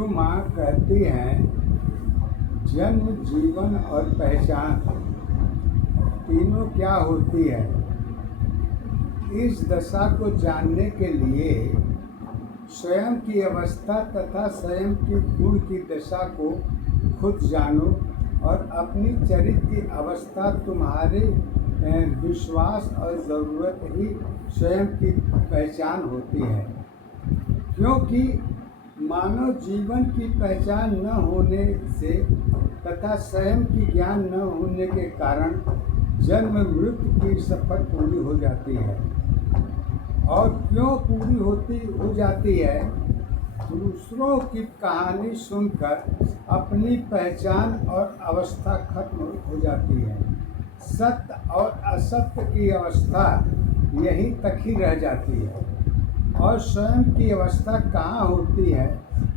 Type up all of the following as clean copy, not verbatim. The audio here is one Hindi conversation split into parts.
गुरु माँ कहती हैं जन्म, जीवन और पहचान तीनों क्या होती है। इस दशा को जानने के लिए स्वयं की अवस्था तथा स्वयं की गुण की दशा को खुद जानो और अपनी चरित्र की अवस्था तुम्हारे विश्वास और ज़रूरत ही स्वयं की पहचान होती है। क्योंकि मानव जीवन की पहचान न होने से तथा स्वयं की ज्ञान न होने के कारण जन्म मृत्यु की सफर पूरी हो जाती है। और क्यों पूरी हो जाती है? दूसरों की कहानी सुनकर अपनी पहचान और अवस्था खत्म हो जाती है। सत्य और असत्य की अवस्था यहीं तक ही रह जाती है। और स्वयं की अवस्था कहाँ होती है,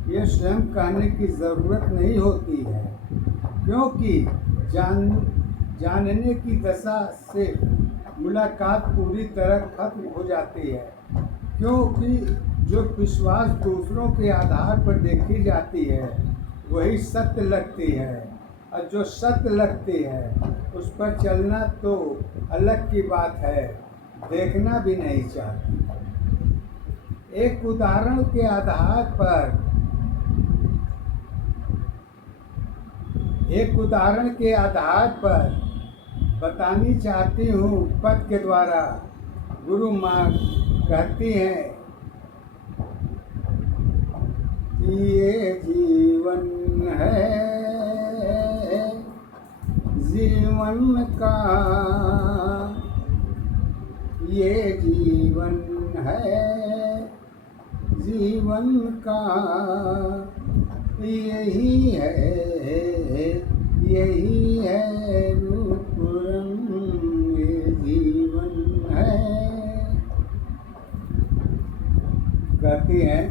ये स्वयं कहने की ज़रूरत नहीं होती है। क्योंकि जानने की दशा से मुलाकात पूरी तरह खत्म हो जाती है। क्योंकि जो विश्वास दूसरों के आधार पर देखी जाती है वही सत्य लगती है, और जो सत्य लगती है उस पर चलना तो अलग की बात है, देखना भी नहीं चाहती। एक उदाहरण के आधार पर बतानी चाहती हूँ पद के द्वारा। गुरु माँ कहती हैं ये जीवन है, जीवन का ये जीवन है, जीवन का यही है रूप रंग, ये जीवन है। कहती हैं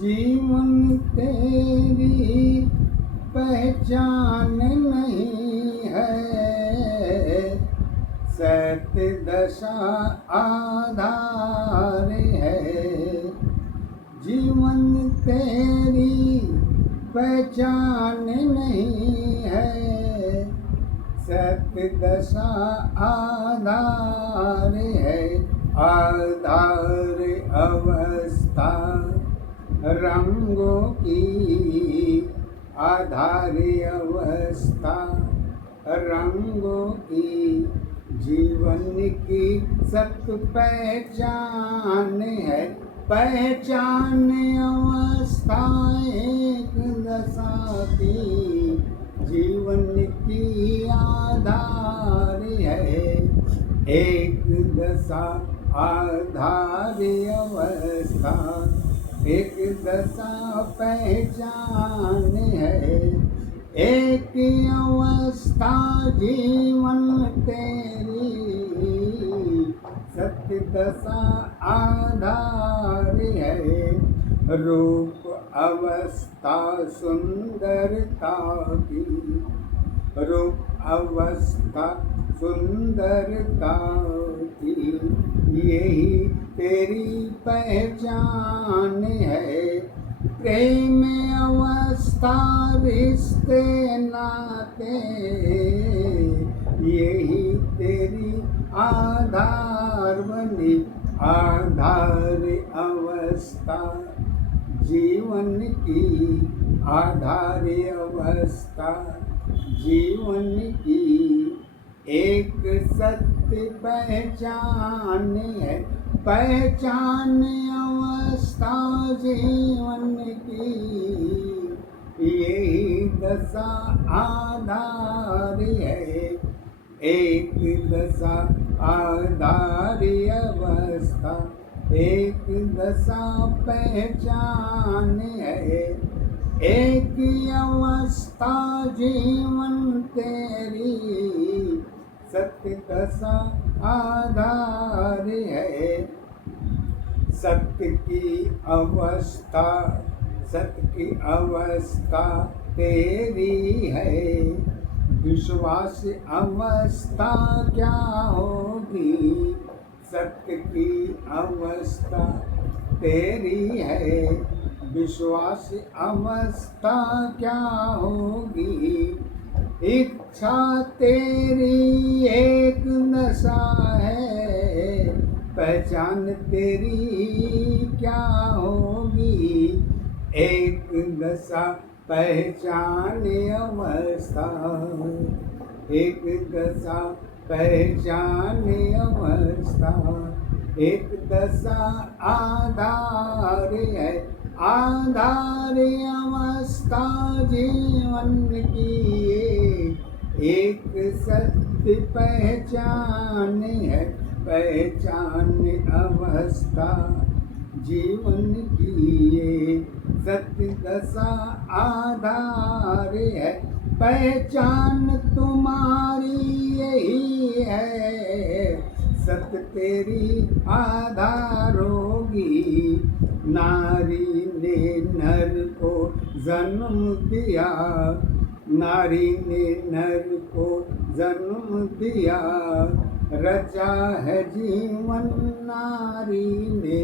जीवन तेरी पहचान नहीं है, सत्य दशा आधार है। जीवन तेरी पहचान नहीं है, सत्य दशा आधार है। आधार अवस्था रंगों की, आधार अवस्था रंगों की, जीवन की सत्य पहचान है। पहचान अवस्था एक दशा की, जीवन की आधार है। एक दशा आधार अवस्था, एक दशा पहचान है। एक अवस्था जीवन तेरी, सत्य दशा आधार है। रूप अवस्था सुंदरता की, रूप अवस्था सुंदरता की, यही तेरी पहचान है। प्रेम अवस्था रिश्ते नाते, यही तेरी आधार बनी। आधार अवस्था जीवन की, आधार अवस्था जीवन की, एक सत्य पहचान है। पहचान अवस्था जीवन की, यही दशा आधार है। एक दशा आधार अवस्था, एक दशा पहचान है। एक अवस्था जीवन तेरी, सत्य दशा आधार है। सत्य की अवस्था, सत्य की अवस्था तेरी है। विश्वास अवस्था क्या होगी, सत्य की अवस्था तेरी है। विश्वास अवस्था क्या होगी, इच्छा तेरी एक नशा है, पहचान तेरी क्या होगी, एक दशा पहचान अवस्था, एक दशा पहचान अवस्था, एक दशा आधार है, आधार अवस्था जीवन की, एक सत्य पहचान है, पहचान अवस्था जीवन की, सत्य दशा आधार है, पहचान तुम्हारी यही है, सत्य तेरी आधार होगी। नारी ने नर को जन्म दिया, नारी ने नर को जन्म दिया, रचा है जीवन नारी ने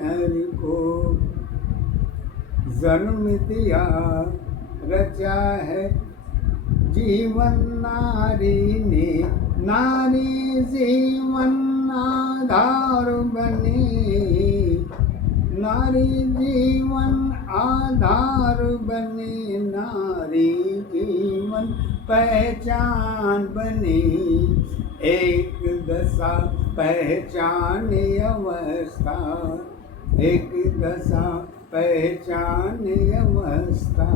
नर को जन्म दिया, रचा है जीवन नारी ने, नारी जीवन आधार बने, नारी जीवन आधार बने, नारी जीवन पहचान बने, एक दशा पहचान अवस्था, एक दशा पहचान अवस्था,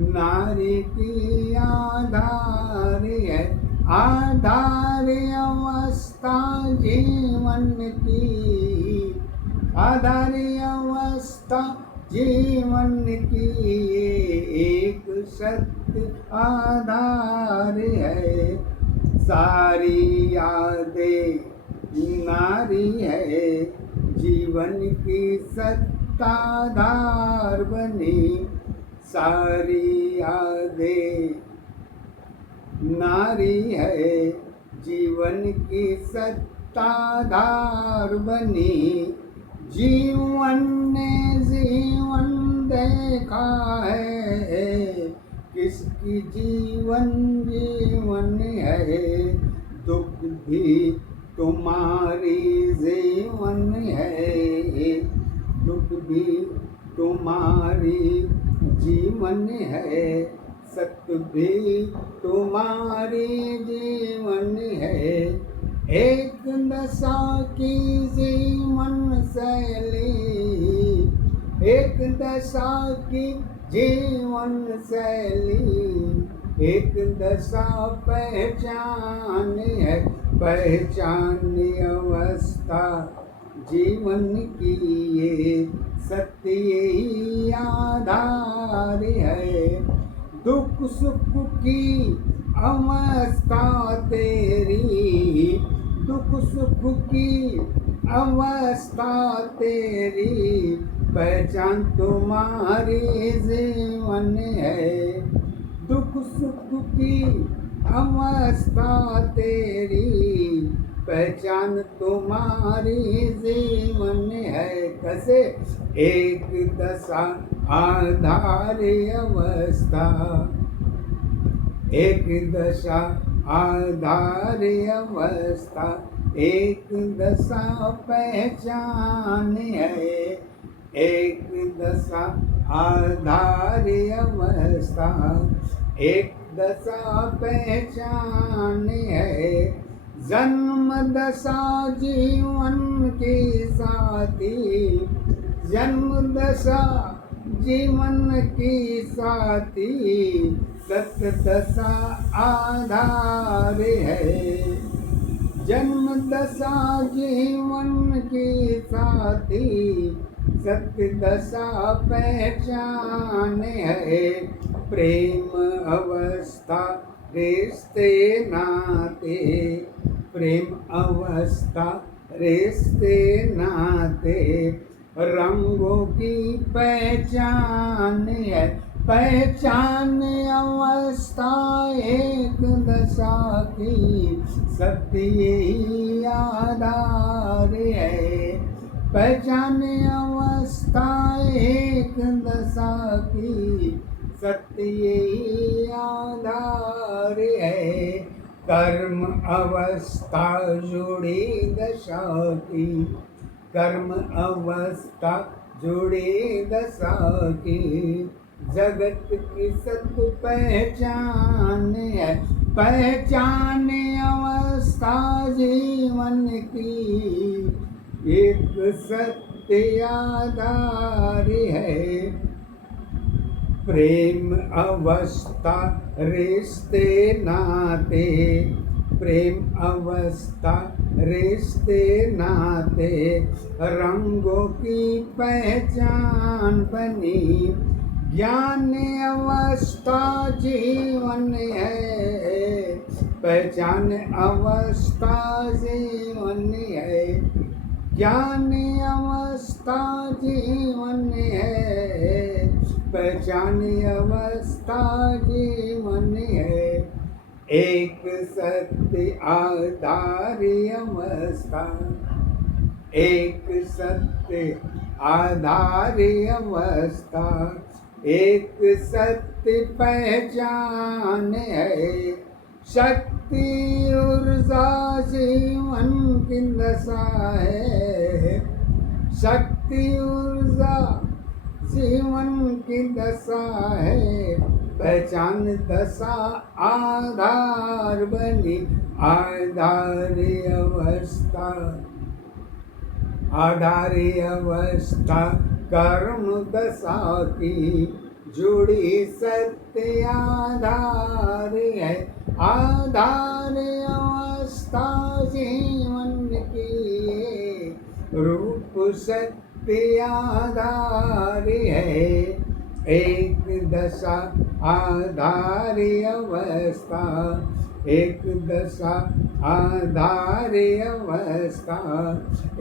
नारी की आधार है, आधार अवस्था जीवन की, आधार अवस्था जीवन की, एक सत्य आधार है, सारी यादें नारी है, जीवन की सत्ताधार बनी, सारी यादें नारी है, जीवन की सत्ताधार बनी, जीवन ने जीवन देखा है, किसकी जीवन जीवन है, दुख भी तुम्हारी जीवन है, दुख भी तुम्हारी जीवन है, सत्य भी तुम्हारी जीवन है, एक दशा की जीवन शैली, एक दशा की जीवन शैली, एक दशा पहचान है, पहचान अवस्था जीवन की, ये सत्य ही आधार है, दुख सुख की अवस्था तेरी, दुख सुख की अवस्था तेरी, पहचान तुम्हारी जीवन है, दुख सुख की अवस्था तेरी, पहचान तुम्हारी जीवन है, कैसे एक दशा आधार अवस्था, एक दशा आधार अवस्था, एक दशा पहचान है, एक दशा आधार अवस्था, एक दशा पहचान है, जन्म दशा जीवन के साथी, जन्म दशा जीवन की साथी, सत्य दशा आधार है, जन्म दशा जीवन की साथी, सत्य दशा पहचान है, प्रेम अवस्था रिश्ते नाते, प्रेम अवस्था रिश्ते नाते, रंगों की पहचान है, पहचान अवस्था एक दशा की, सत्य ही आधार है, पहचाने अवस्था एक दशा की, सत्य यही आधार है। कर्म अवस्था जुड़ी दशा की, कर्म अवस्था जुड़ी दशा की, जगत की सत्य पहचान है। पहचाने अवस्था जीवन की, एक सत्य आधार है। प्रेम अवस्था रिश्ते नाते, प्रेम अवस्था रिश्ते नाते, रंगों की पहचान बनी। ज्ञान अवस्था जीवन है, पहचान अवस्था जीवन है। ज्ञान अवस्था जीवन है, पहचान अवस्था जीवन है। एक सत्य आधार अवस्था, एक सत्य आधार अवस्था, एक सत्य पहचान है। शक्ति ऊर्जा जीवन की दशा है, शक्ति ऊर्जा जीवन की दशा है। पहचान दशा आधार बनी, आधार अवस्था, आधार अवस्था कर्म दशा की, जुड़ी सत्य आधार है। आधार अवस्था जीवन की, रूप सत्य आधार है। एक दशा आधार अवस्था, एक दशा आधार अवस्था,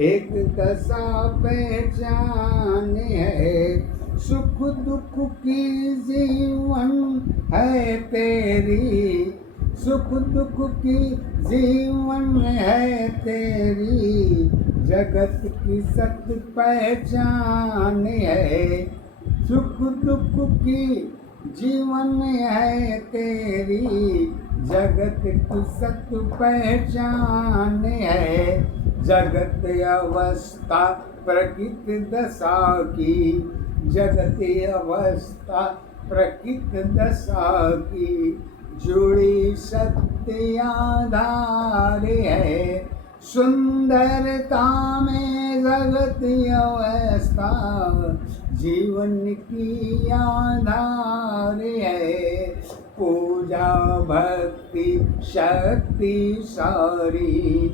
एक दशा पहचान है। सुख दुख की जीवन है तेरी, सुख दुख की जीवन है तेरी, जगत की सत्य पहचान है। सुख दुख की जीवन है तेरी, जगत की सत्य पहचान है। जगत अवस्था प्रकृति दशा की, जगत अवस्था प्रकृति दशा की, जुड़ी सत्य आधार है। सुंदरता में जगत अवस्था जीवन की आधार है। पूजा भक्ति शक्ति सारी,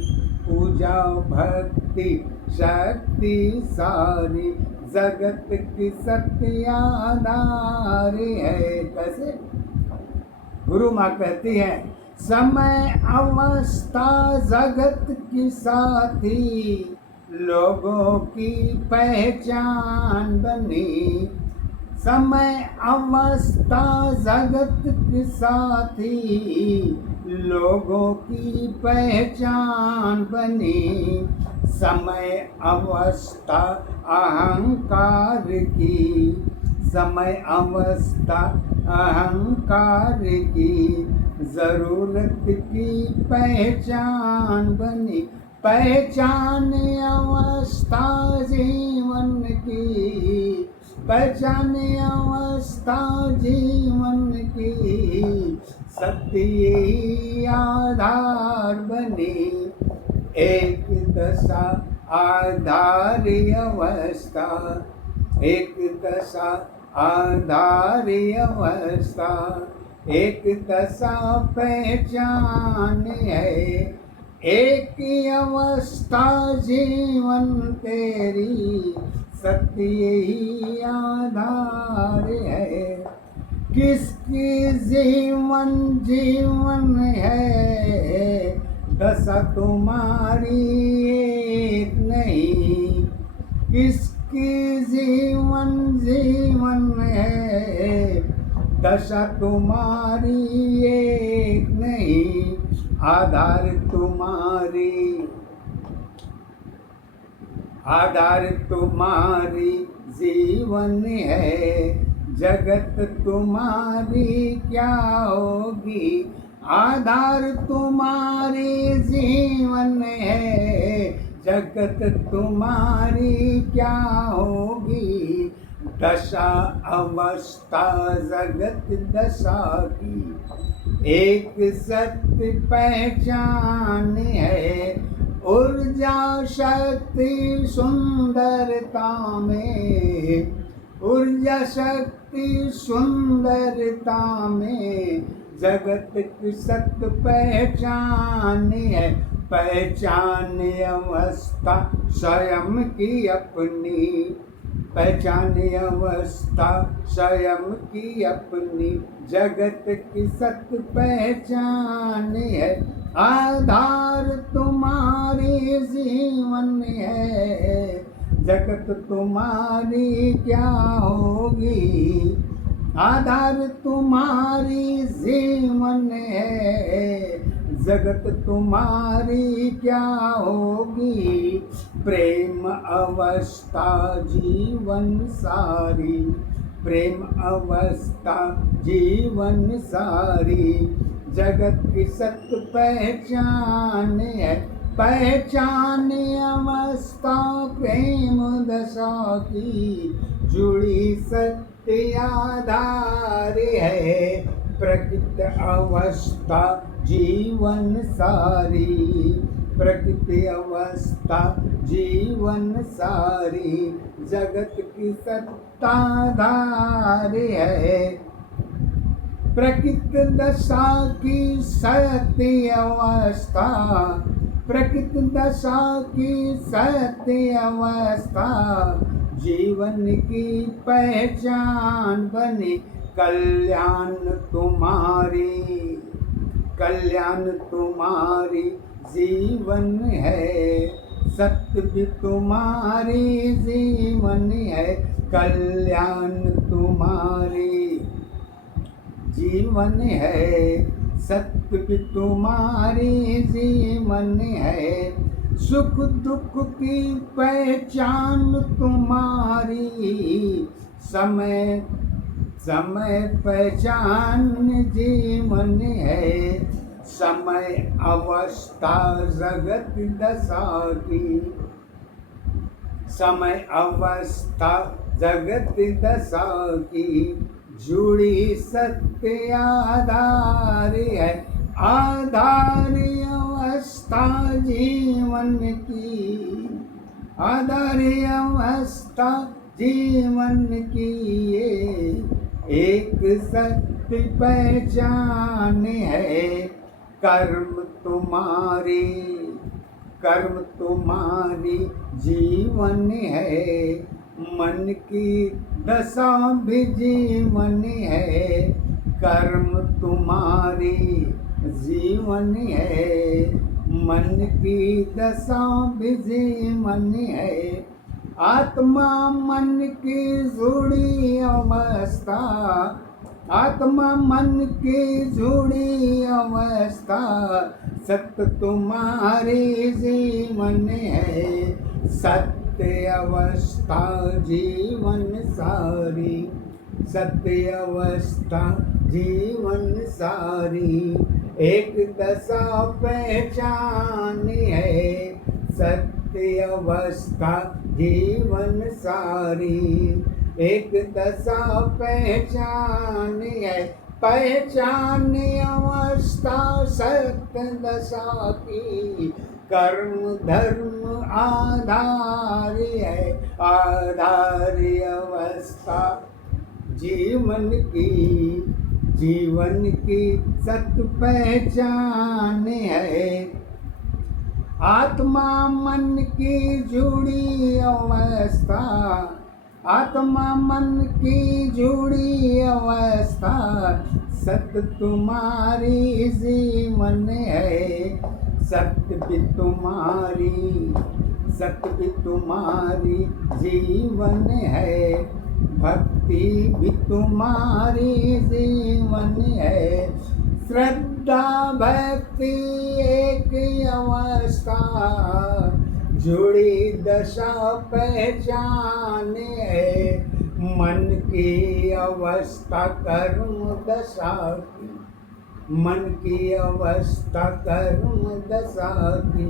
पूजा भक्ति शक्ति सारी, जगत की सत्य आधार है। कैसे? गुरु माँ कहती है, समय अवस्था जगत की साथी, लोगों की पहचान बनी। समय अवस्था जगत की साथी, लोगों की पहचान बनी। समय अवस्था अहंकार की, समय अवस्था अहंकार की, जरूरत की पहचान बनी। पहचान अवस्था जीवन की, पहचान अवस्था जीवन की, सत्य यही आधार बनी। एक दशा आधार अवस्था, एक दशा आधार अवस्था, एक दशा पहचान है। एक अवस्था जीवन तेरी, सत्य यही आधार है। किसकी जीवन जीवन है, दशा तुम्हारी एक नहीं। किसकी जीवन जीवन है, दशा तुम्हारी एक नहीं। आधार तुम्हारी, आधार तुम्हारी जीवन है, जगत तुम्हारी क्या होगी। आधार तुम्हारी जीवन है, जगत तुम्हारी क्या होगी। दशा अवस्था जगत दशा की एक सत्य पहचान है। ऊर्जा शक्ति सुंदरता में, ऊर्जा शक्ति सुंदरता में, जगत की सत्य पहचान है। पहचान अवस्था स्वयं की अपनी, पहचान अवस्था स्वयं की अपनी, जगत की सत्य पहचान है। आधार तुम्हारी जीवन है, जगत तुम्हारी क्या होगी। आधार तुम्हारी जीवन है, जगत तुम्हारी क्या होगी। प्रेम अवस्था जीवन सारी, प्रेम अवस्था जीवन सारी, जगत की सत्य पहचान है। पहचान अवस्था प्रेम दशा की, जुड़ी सत्य आधार है। प्रकृति अवस्था जीवन सारी, प्रकृति अवस्था जीवन सारी, जगत की सत्ताधार है। प्रकृति दशा की सत्य अवस्था, प्रकृति दशा की सत्य अवस्था, जीवन की पहचान बनी। कल्याण तुम्हारी, कल्याण तुम्हारी जीवन है, सत्य भी तुम्हारी जीवन है। कल्याण तुम्हारी जीवन है, सत्य भी तुम्हारी जीवन है। सुख दुख की पहचान तुम्हारी, समय समय पहचान जीवन है। समय अवस्था जगत दशा की, समय अवस्था जगत दशा की, जुड़ी सत्य आधार है। आधार अवस्था जीवन की, आधार अवस्था जीवन की, एक सत्य पहचान है। कर्म तुम्हारी, कर्म तुम्हारी जीवन है, मन की दशा भी जीवन है। कर्म तुम्हारी जीवन है, मन की दशा भी जीवन है। आत्मा मन की जुड़ी अवस्था, आत्मा मन की जुड़ी अवस्था, सत्य तुम्हारी जीवन है। सत्य अवस्था जीवन सारी, सत्य अवस्था जीवन सारी, एक दशा पहचान है। सत्य अवस्था जीवन सारी, एक दशा पहचान है। पहचान अवस्था सत्य दशा की, कर्म धर्म आधार है। आधार अवस्था जीवन की, जीवन की सत्य पहचान है। आत्मा मन की जुड़ी अवस्था, आत्मा मन की जुड़ी अवस्था, सत्य तुम्हारी जीवन है। सत्य भी तुम्हारी, सत्य भी तुम्हारी जीवन है। भक्ति भी तुम्हारी जीवन है। श्रद्धा भक्ति एक अवस्था, जुड़ी दशा पहचान है, मन की अवस्था कर्म दशा की, मन की अवस्था कर्म दशा की,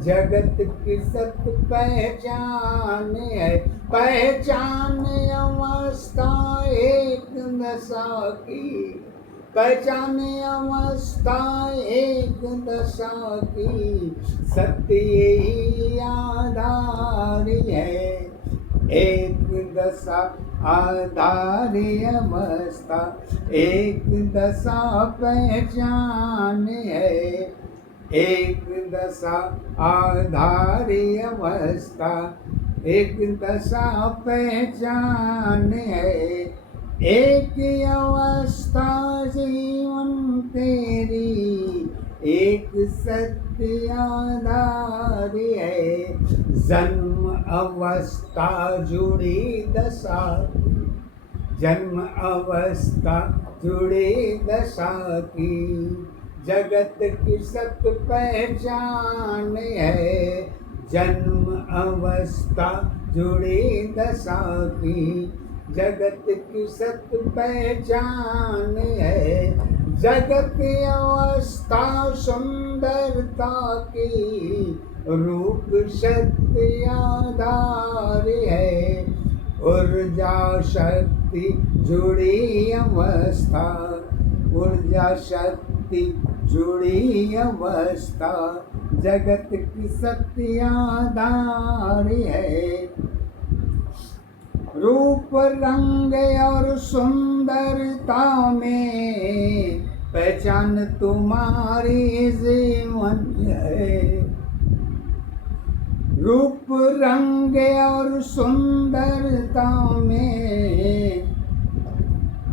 जगत की सत पहचान है, पहचान अवस्था एक दशा की, पहचान अवस्था एक दशा की, सत्य यही आधार है, एक दशा आधारी अवस्था, एक दशा पहचान है, एक दशा आधारी अवस्था, एक दशा पहचान है, एक अवस्था जीवन तेरी, एक सत्य आधार है, जन्म अवस्था जुड़ी दशा, जन्म अवस्था जुड़ी दशा की, जगत की सत पहचान है, जन्म अवस्था जुड़ी दशा की, जगत की सत पहचान है, जगत अवस्था सुंदरता की, रूप सत्य आधार है, ऊर्जा शक्ति जुड़ी अवस्था, ऊर्जा शक्ति जुड़ी अवस्था, जगत की सत्य आधार है, रूप रंग और सुंदरता में पहचान तुम्हारी जीवन है, रूप रंग और सुंदरता में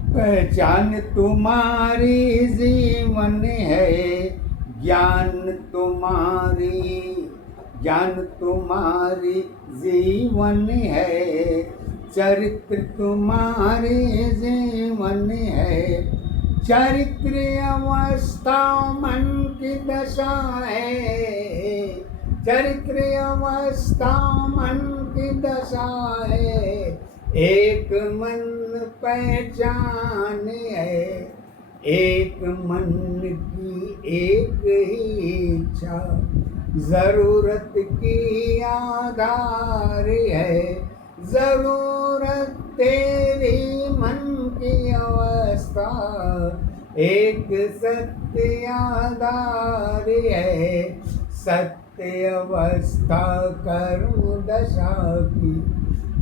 पहचान तुम्हारी जीवन है, ज्ञान तुम्हारी जीवन है, चरित्र तुम्हारे जीवन है, चरित्र अवस्था मन की दशा है, चरित्र अवस्था मन की दशा है, एक मन पहचान है, एक मन की एक ही इच्छा, जरूरत की आधार है, जरूरत तेरी मन की अवस्था, एक सत्य आधार है, सत्य अवस्था कर्म दशा की,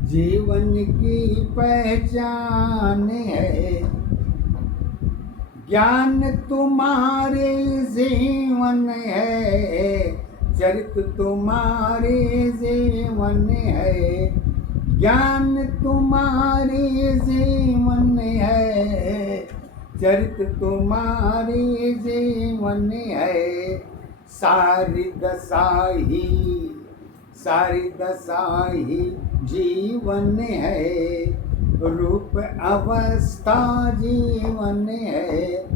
जीवन की पहचान है, ज्ञान तुम्हारे जीवन है, चरित्र तुम्हारे जीवन है, ज्ञान तुम्हारे जीवन है, चरित्र तुम्हारे जीवन है, सारी दशा ही जीवन है, रूप अवस्था जीवन है,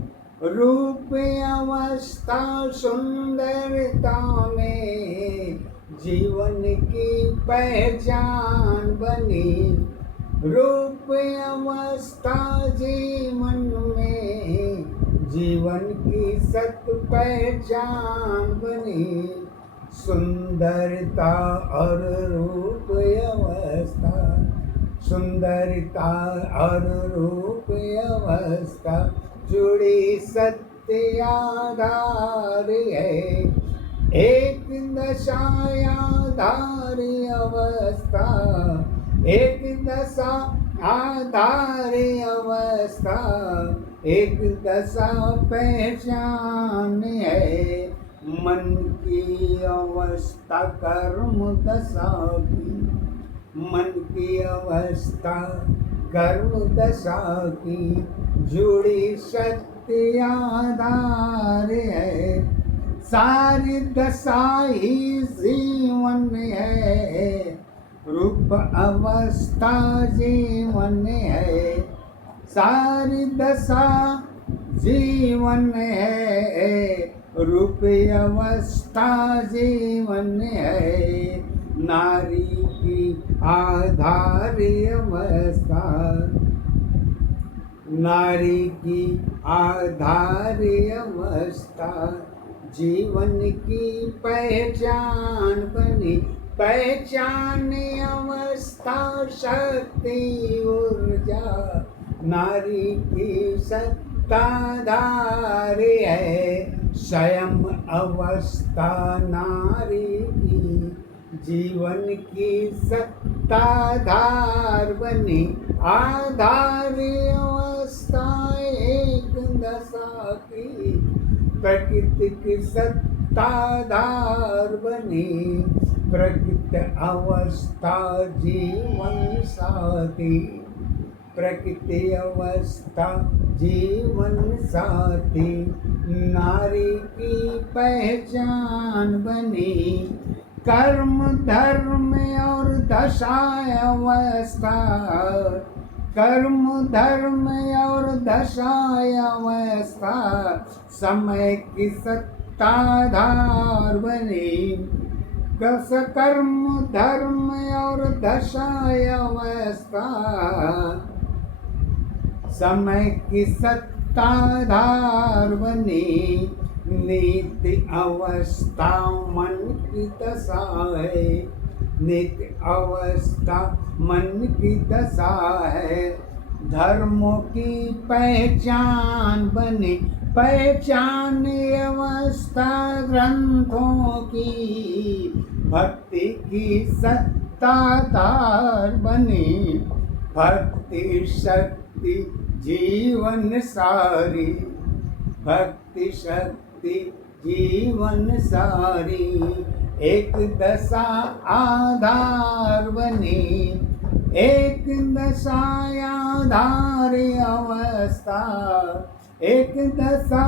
रूप अवस्था सुंदरता में जीवन की पहचान बनी, रूप अवस्था जीवन में जीवन की सत पहचान बनी, सुंदरता और रूप अवस्था, सुंदरता और रूप अवस्था जुड़ी सत्य आधार है, एक दशा आधार अवस्था, एक दशा आधार अवस्था, एक दशा पहचान है, मन की अवस्था कर्म दशा की, मन की अवस्था कर्म दशा की, जुड़ी सत्य आधार है, सारी दशा ही जीवन है, रूप अवस्था जीवन है, सारी दशा जीवन है, रूप अवस्था जीवन है, नारी की आधार्य अवस्था, नारी की आधार्य अवस्था जीवन की पहचान बनी, पहचान अवस्था शक्ति ऊर्जा नारी की सत्ताधार है, स्वयं अवस्था नारी की जीवन की सत्ताधार बनी, आधार अवस्था एक दशा की प्रकृति की सत्ताधार बनी, प्रकृति अवस्था जीवन साथी, प्रकृति अवस्था जीवन साथी नारी की पहचान बनी, कर्म धर्म और दशा अवस्था, कर्म धर्म और दशा अवस्था समय की सत्ताधार बनी, कस कर्म धर्म और दशा अवस्था समय की सत्ताधार बनी, नीति अवस्था मन की दशा है, नीति अवस्था मन की दशा है, धर्मों की पहचान बनी, पहचान अवस्था ग्रंथों की, भक्ति की सत्ताधार बनी, भक्ति शक्ति जीवन सारी, भक्ति शक्ति जीवन सारी एक दशा आधार बनी, एक दशा आधार अवस्था, एक दशा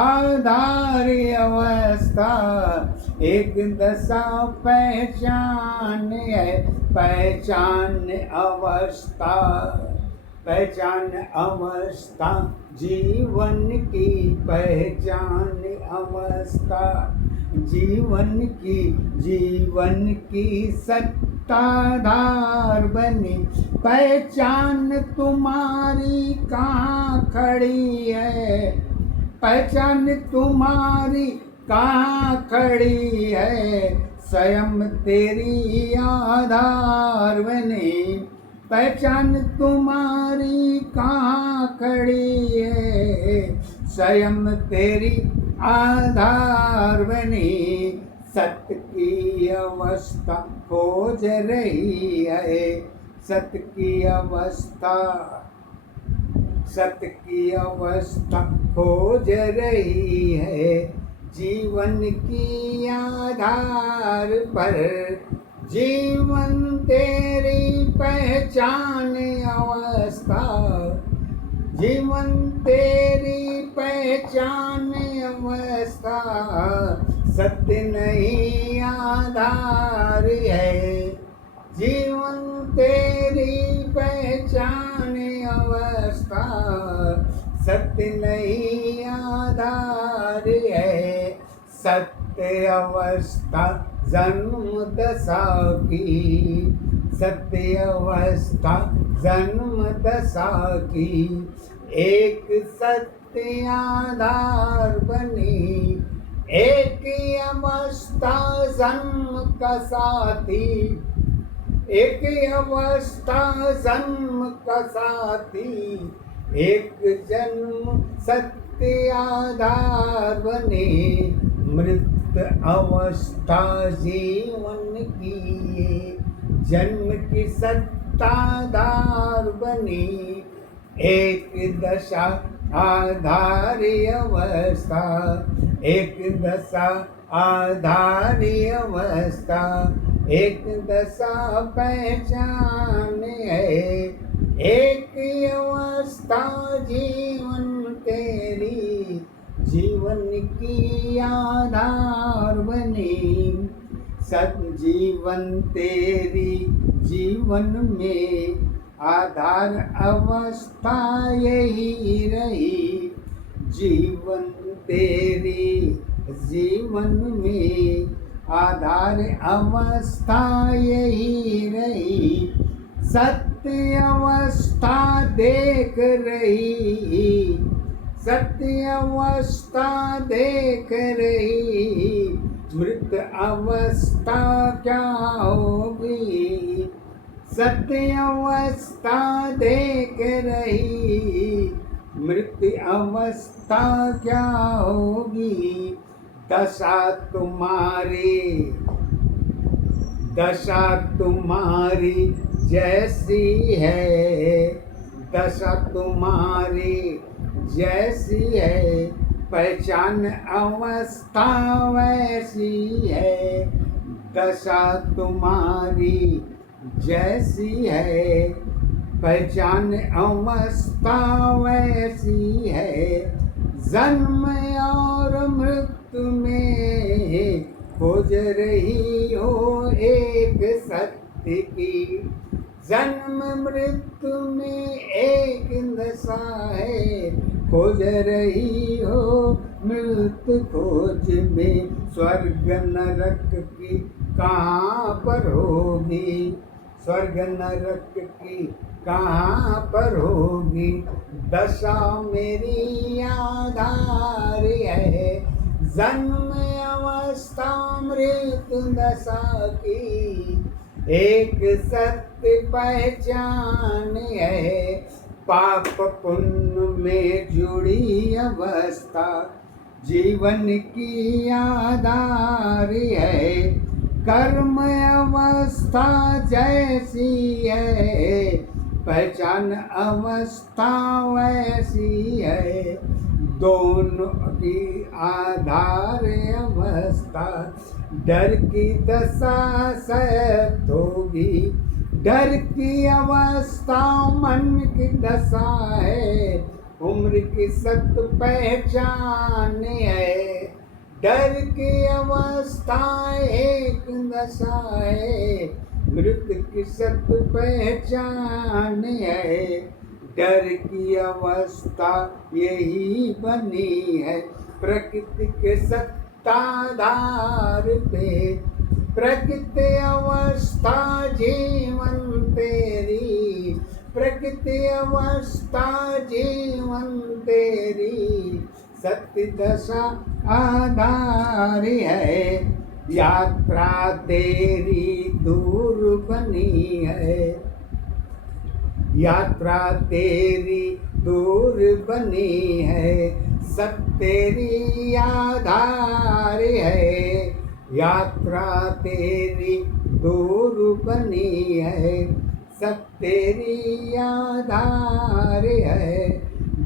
आधार अवस्था, एक दशा पहचान है, पहचान अवस्था, पहचान अवस्था जीवन की पहचान अवस्था, जीवन की सत्ताधार बनी, पहचान तुम्हारी कहाँ खड़ी है, पहचान तुम्हारी कहाँ खड़ी है, स्वयं तेरी आधार बनी, पहचान तुम्हारी कहाँ खड़ी है, स्वयं तेरी आधार बनी, सत्य की अवस्था खोज रही है, सत्य की अवस्था, सत्य की अवस्था खोज रही है, जीवन की आधार पर जीवन तेरी पहचान अवस्था, जीवन तेरी पहचान अवस्था, सत्य नहीं आधार है, जीवन तेरी पहचान अवस्था, सत्य नहीं आधार है, सत्य अवस्था जन्म दशा की, सत्य अवस्था जन्म दशा की, एक सत्य आधार बनी, एक अवस्था जन्म का साथी, एक अवस्था जन्म का साथी, एक जन्म सत्य आधार बने, मृत अवस्था जीवन की, जन्म की सत्ताधार बनी, एक दशा आधारी अवस्था, एक दशा आधारी अवस्था, एक दशा पहचान है, एक अवस्था जीवन तेरी, जीवन की आधार बनी, सजीवन तेरी जीवन में आधार अवस्था यही रही, जीवन तेरी जीवन में आधार अवस्था यही रही, सत्य अवस्था देख रही, सत्य अवस्था देख रही, मृत अवस्था क्या होगी, सत्य अवस्था देख रही, मृत अवस्था क्या होगी। दशा तुम्हारी जैसी है, दशा तुम्हारी जैसी है, पहचान अवस्था वैसी है, दशा तुम्हारी जैसी है, पहचान अवस्था वैसी है, जन्म और मृत्यु में खोज रही हो एक सत्य की, जन्म मृत्यु में एक दशा है, खोज रही हो मृत्यु खोज में, स्वर्ग नरक की कहाँ पर होगी, स्वर्ग नरक की कहाँ पर होगी, दशा मेरी आधार है, जन्म अवस्था मृत्यु दशा की, एक सत्य पहचान है, पाप पुण्य में जुड़ी अवस्था जीवन की आधार है, कर्म अवस्था जैसी है, पहचान अवस्था वैसी है, दोनों की आधार अवस्था, डर की दशा सत होगी, डर की अवस्था मन की दशा है, उम्र की सत पहचान है, डर की अवस्था एक दशा है, मृत्यु की सत पहचान है, डर की अवस्था यही बनी है, प्रकृति के सत्ताधार पे, प्रकृति अवस्था जीवन तेरी, प्रकृति अवस्था जीवन तेरी, सत्य दशा आधार है, यात्रा तेरी दूर बनी है, यात्रा तेरी दूर बनी है, सत्य तेरी आधार है, यात्रा तेरी दूर बनी है, सत्य तेरी आधार है,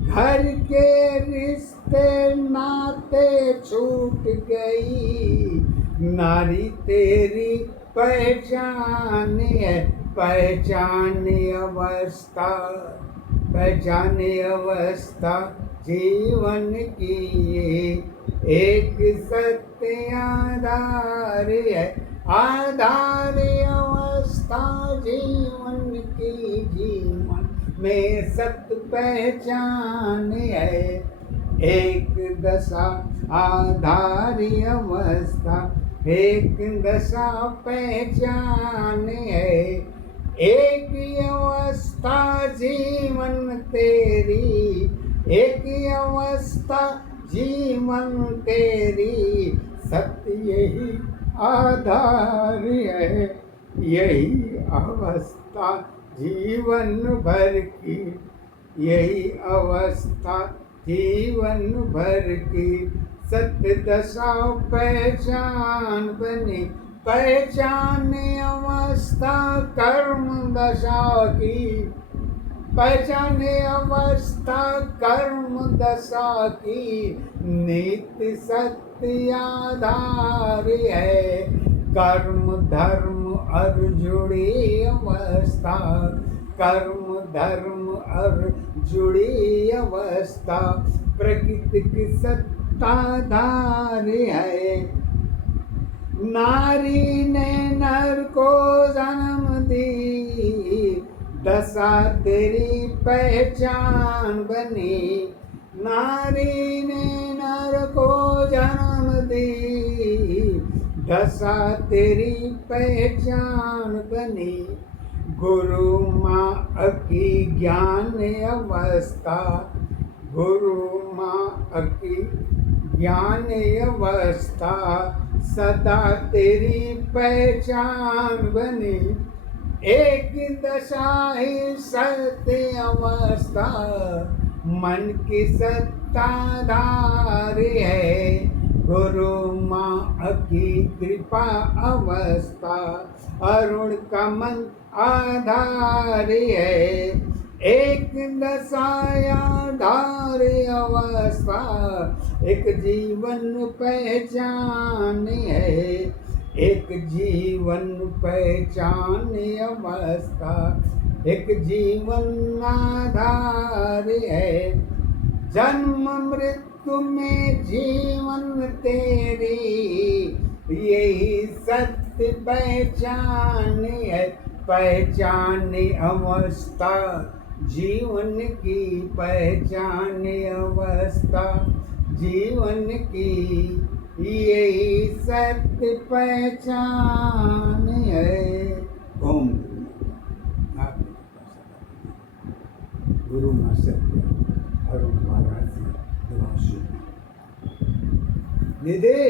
घर के रिश्ते नाते छूट गई, नारी तेरी पहचान है, पहचान अवस्था, पहचान अवस्था जीवन की एक सत्य आधार है, आधार अवस्था जीवन की, जीवन में सत्य पहचान है, एक दशा आधार अवस्था, एक दशा पहचान है, एक अवस्था जीवन तेरी, एक अवस्था जीवन तेरी, सत्य यही आधार है, यही अवस्था जीवन भर की, यही अवस्था जीवन भर की, सत्य दशा पहचान बनी, पहचान अवस्था कर्म दशा की, पहचान अवस्था कर्म दशा की, नित्य सत्य आधार है, कर्म धर्म और जुड़ी अवस्था, कर्म धर्म और जुड़ी अवस्था, प्रकृति की सत्ताधार है, नारी ने नर को जन्म दी, दशा तेरी पहचान बनी, नारी ने नर को जन्म दी, दशा तेरी पहचान बनी, गुरु माँ की ज्ञान अवस्था, गुरु माँ की ज्ञान अवस्था, सदा तेरी पहचान बनी, एक दशा ही सत्य अवस्था, मन की सत्ताधारी है, गुरु माँ की कृपा अवस्था, अरुण का मन आधारी है, एक दशायाधार अवस्था, एक जीवन पहचान है, एक जीवन पहचान अवस्था, एक जीवन आधार है, जन्म मृत्यु में जीवन तेरी, यही सत्य पहचान है, पहचान अवस्था, जीवन की पहचान अवस्था, जीवन की यही सत्य पहचान है। ओम गुरु माँ सत्य अरुण महाराज जी निधि